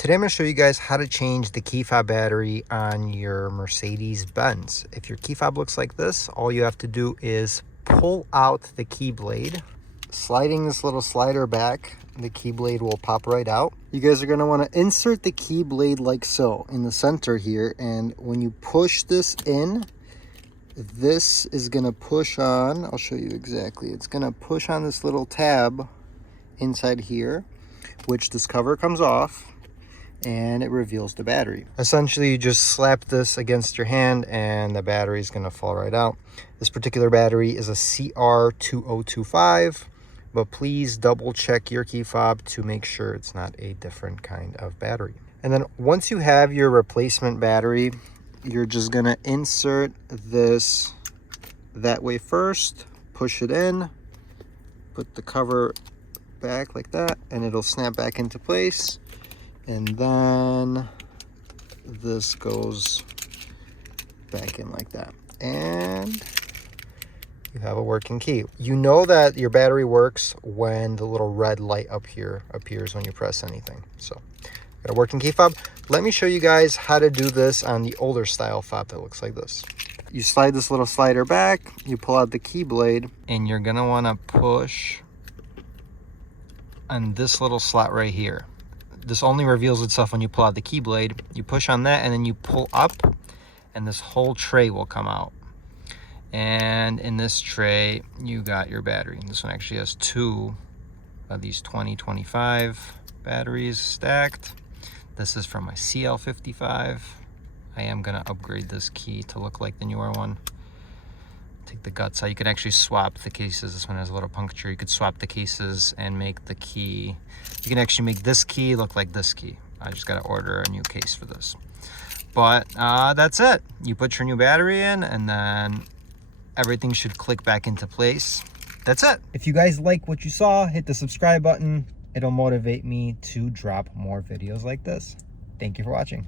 Today I'm going to show you guys how to change the key fob battery on your Mercedes-Benz. If your key fob looks like this, all you have to do is pull out the key blade. Sliding this little slider back, the key blade will pop right out. You guys are going to want to insert the key blade like so in the center here, and when you push this in, this is going to push on, I'll show you exactly, it's going to push on this little tab inside here, which this cover comes off and it reveals the battery. Essentially, you just slap this against your hand and the battery is going to fall right out. This particular battery is a CR2025, but please double check your key fob to make sure it's not a different kind of battery. And then once you have your replacement battery, you're just going to insert this that way first, push it in, put the cover back like that, and it'll snap back into place. And then this goes back in like that, and you have a working key. You know that your battery works when the little red light up here appears when you press anything. So got a working key fob. Let me show you guys how to do this on the older style fob that looks like this. You slide this little slider back, you pull out the key blade, and you're gonna want to push on this little slot right here. This only reveals itself when you pull out the key blade. You push on that and then you pull up and this whole tray will come out. And in this tray, you got your battery. This one actually has two of these 2025 batteries stacked. This is from my CL55. I am gonna upgrade this key to look like the newer one. Take the guts out. You can actually swap the cases. This one has a little puncture. You could swap the cases and make the key. You can actually make this key look like this key. I just got to order a new case for this. But that's it. You put your new battery in and then everything should click back into place. That's it. If you guys like what you saw, hit the subscribe button. It'll motivate me to drop more videos like this. Thank you for watching.